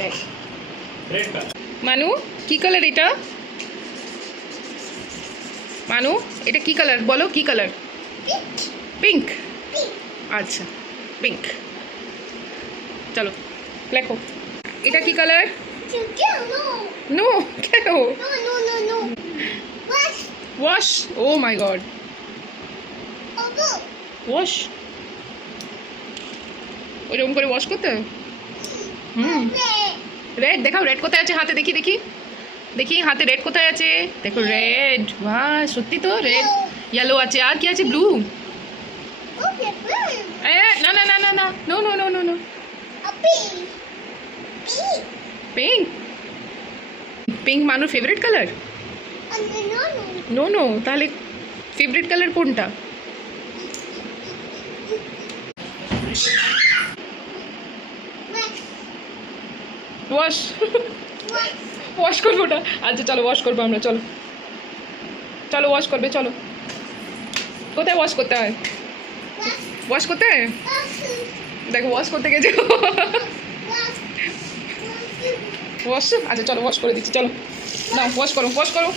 Red. Red colour. মানু কি colour এটা? মানু এটা কি কালার বলো, কি কালার? পিঙ্ক। আচ্ছা পিঙ্ক। চলো লেখো। এটা কি কালার? নো কেন? ওয়াশ। ও মাই গড, ওয়াশ। ওইরকম করে ওয়াশ করতে হবে। রেড দেখাও, রেড কোথায় আছে হাতে? দেখি দেখি দেখি হাতে রেড কোথায় আছে? দেখো রেড। বাহ সত্যি তো রেড। ইয়েলো আছে, আর কি আছে? ব্লু। না না না না না, no no no no no. Pink. Pink মানুর ফেভারিট কালার? নো নো, তাহলে ফেভারিট কালার কোনটা? ওয়াশ। ওয়াশ করবো ওটা। আচ্ছা চলো ওয়াশ করবো আমরা, চলো চলো ওয়াশ করবে, চলো। কোথায় ওয়াশ করতে হয়? ওয়াশ করতে হয়? দেখো ওয়াশ করতে গেছে। ওয়াশ। আচ্ছা চলো ওয়াশ করে দিচ্ছি, চলো না ওয়াশ করো, ওয়াশ করো।